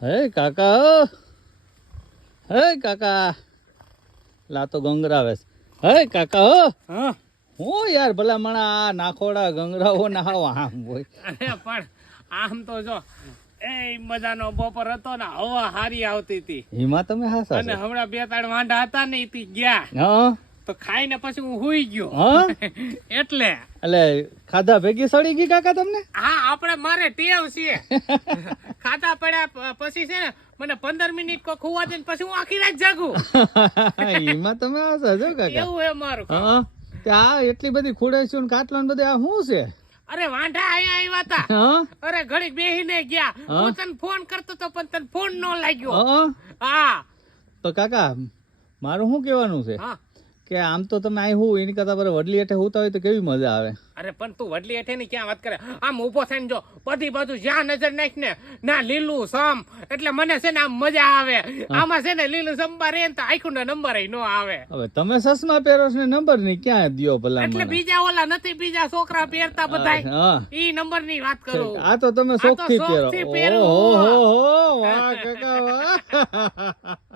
હે કાકા હે. કાકા. લા તો ગંગરાવે હે કાકા હો. હા. હું યાર ભલા મણા આ નાખોડા ગંગરાવો ના આમ હોય. અરે પણ આમ તો જો એ મજાનો બપોર હતો ને હવા હારી આવતી હતી. એમાં તમે હા અને હમણાં બે ત્રણ વાંઢા હતા ને ઈ ગયા. હા. તો ખાઈને પછી હું હુઈ ગયો. હા? એટલે. એટલે ખાધા ભેગી સડી ગઈ કાકા તમને? હા આપણે મારે ટેવ છે. ખાધા પડ્યા પછી છે ને મને પંદર મિનિટ કો ખુવા દે પછી હું આખી રાત જાગું. એમાં તમે હાસા છો કાકા. એવું હે મારું. હા આ એટલી બધી ખુડાઈશું ને કાટલો ને બધું આ શું છે? અરે વાંઢા અહીંયા આવ્યા હતા અરે ઘડીક બેહીને ગયા. હા? તને ફોન કરતો તો પણ તને ફોન ન લાગ્યો. હા. હા. તો કાકા મારું શું કહેવાનું છે? હા. કે આમ તો તમે અહીં હું એની કરતા બરાબર વડલી હેઠે હોતા હોય તો કેવી મજા આવે? અરે પણ તું વડલી હેઠે ની ક્યાં વાત કરે? આમ ઊભો થઈને જો બધી બાજુ જ્યાં નજર નાખ ને ના લીલું સમ એટલે મને છે ને આમ મજા આવે. આમાં છે ને લીલું સંભાર રે ને તો આખું ને નંબર નો આવે. હવે તમે સસમા પહેરો છો ને નંબરની ક્યાં દિયો ભલા એટલે બીજા ઓલા નથી બીજા છોકરા પહેરતા બધા ઈ નંબરની વાત કરું. આ તો તમે શોખથી પહેરો. ઓહો હો હો વાહ કાકા વાહ.